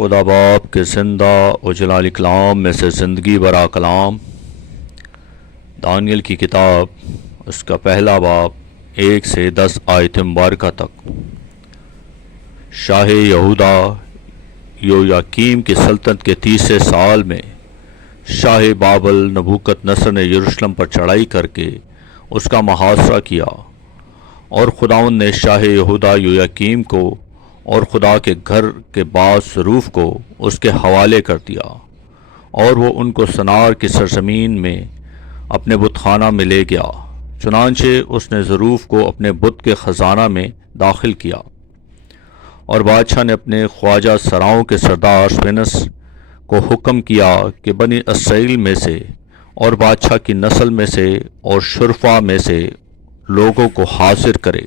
خدا باپ کے زندہ و جلال کلام میں سے زندگی برا کلام، دانیل کی کتاب، اس کا پہلا باب 1 سے 10 آیت مبارکہ تک۔ شاہ یہودا یویاکیم کی سلطنت کے 30 سال میں شاہ بابل نبوکت نصر نے یروشلم پر چڑھائی کر کے اس کا محاصرہ کیا، اور خداوند نے شاہ یہودا یویاکیم کو اور خدا کے گھر کے بعض ظروف کو اس کے حوالے کر دیا، اور وہ ان کو سنار کی سرزمین میں اپنے بت خانہ میں لے گیا۔ چنانچہ اس نے ظروف کو اپنے بت کے خزانہ میں داخل کیا، اور بادشاہ نے اپنے خواجہ سراؤں کے سردار سوینس کو حکم کیا کہ بنی اسرائیل میں سے اور بادشاہ کی نسل میں سے اور شرفا میں سے لوگوں کو حاضر کرے،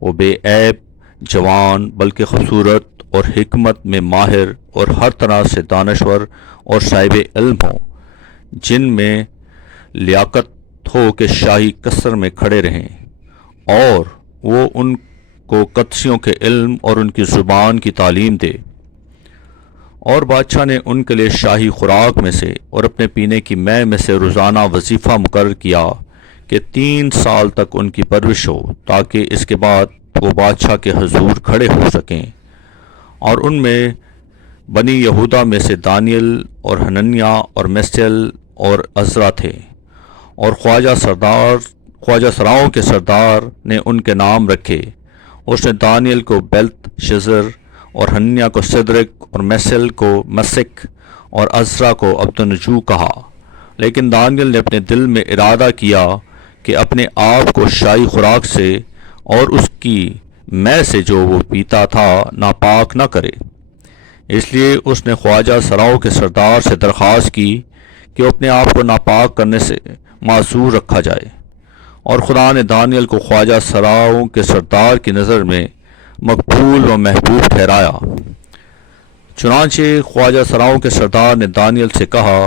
وہ بے عیب، جوان، بلکہ خوبصورت اور حکمت میں ماہر اور ہر طرح سے دانشور اور صاحب علم ہوں، جن میں لیاقت ہو کہ شاہی قصر میں کھڑے رہیں، اور وہ ان کو قدسیوں کے علم اور ان کی زبان کی تعلیم دے۔ اور بادشاہ نے ان کے لیے شاہی خوراک میں سے اور اپنے پینے کی مے میں سے روزانہ وظیفہ مقرر کیا کہ 3 سال تک ان کی پرورش ہو، تاکہ اس کے بعد وہ بادشاہ کے حضور کھڑے ہو سکیں۔ اور ان میں بنی یہودا میں سے دانیل اور حننیہ اور میسائیل اور عزرا تھے، اور خواجہ سراؤں کے سردار نے ان کے نام رکھے۔ اس نے دانیل کو بیلت شزر اور حننیہ کو صدرک اور میسائیل کو مسک اور عزرا کو عبدالنجو کہا، لیکن دانیل نے اپنے دل میں ارادہ کیا کہ اپنے آپ کو شاہی خوراک سے اور اس کی مے سے جو وہ پیتا تھا ناپاک نہ کرے۔ اس لیے اس نے خواجہ سراؤں کے سردار سے درخواست کی کہ وہ اپنے آپ کو ناپاک کرنے سے معذور رکھا جائے، اور خدا نے دانیل کو خواجہ سراؤں کے سردار کی نظر میں مقبول و محبوب ٹھہرایا۔ چنانچہ خواجہ سراؤں کے سردار نے دانیل سے کہا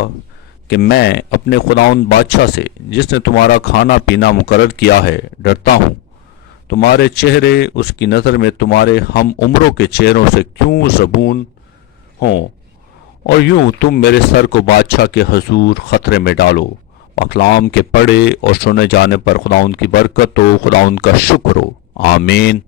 کہ میں اپنے خداوند بادشاہ سے، جس نے تمہارا کھانا پینا مقرر کیا ہے، ڈرتا ہوں۔ تمہارے چہرے اس کی نظر میں تمہارے ہم عمروں کے چہروں سے کیوں زبون ہوں، اور یوں تم میرے سر کو بادشاہ کے حضور خطرے میں ڈالو۔ کلام کے پڑھے اور سنے جانے پر خداوند کی برکت ہو، خداوند کا شکر ہو، آمین۔